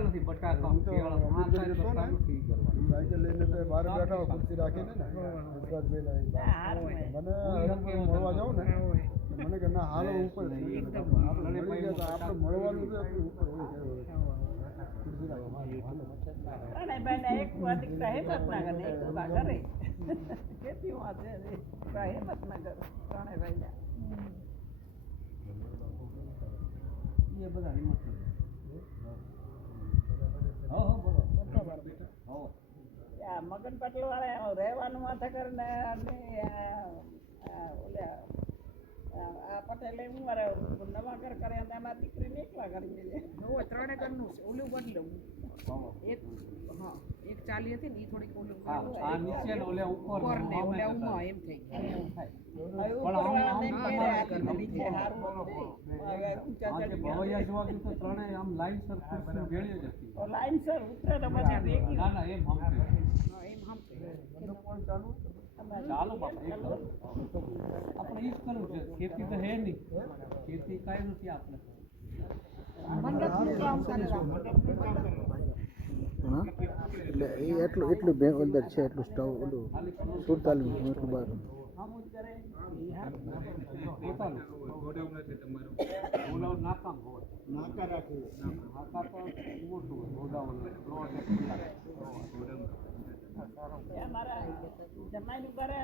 કરતા નથી બટાકા કેળા આ સાઈડ કરતા નથી કરવાનું સાયકલ લઈને તો બહાર બેઠા હોય ખુરશી રાખીને ને ગુજરાતભાઈ મને મળવા જાઉં ને મને કે ના હાલો ઉપર આપણે મળી ગયા તો આપણે મળવાનું છે આપણે ઉપર હોય ખુરશી રાખી એક દીકરા હિંમતનગર ને એક ઘરે કેટલી વાત છે હિંમતનગર ત્રણેય ભાઈ એ બધા હિંમત મગન પટેલ વાળા રહેવાનું માથા કરીને આ પટેલે હું મારે નવા ઘર કરે એમાં દીકરી નીકળા કરી દે ત્રણે ઘરનું છે ઓલું બદલું એક હા એક ચાલી હતી ને એ થોડીક ઓલું આ નીચે ને ઓલે ઉપર ને ઓલે ઉમા એમ થઈ ગયું ભવૈયા જોવા ગયું તો ત્રણેય આમ લાઈન સર ખુરશી ભેળી જ હતી લાઈન સર ઉતરે તો પછી ભેગી ના ના એમ હમ એમ હમ ચાલો બાપા આપણે ઈ જ કરવું છે ખેતી તો હે નહીં ખેતી કાંઈ નથી આપણે એટલે એ એટલું અંદર છે એટલું સ્ટવ ઓલું 47 એટલું બહાર નાકામ હોય નાકા રાખવું નાકા તો મોટું હોય ગોડાઉન અમારા જમાઈનું ઘરે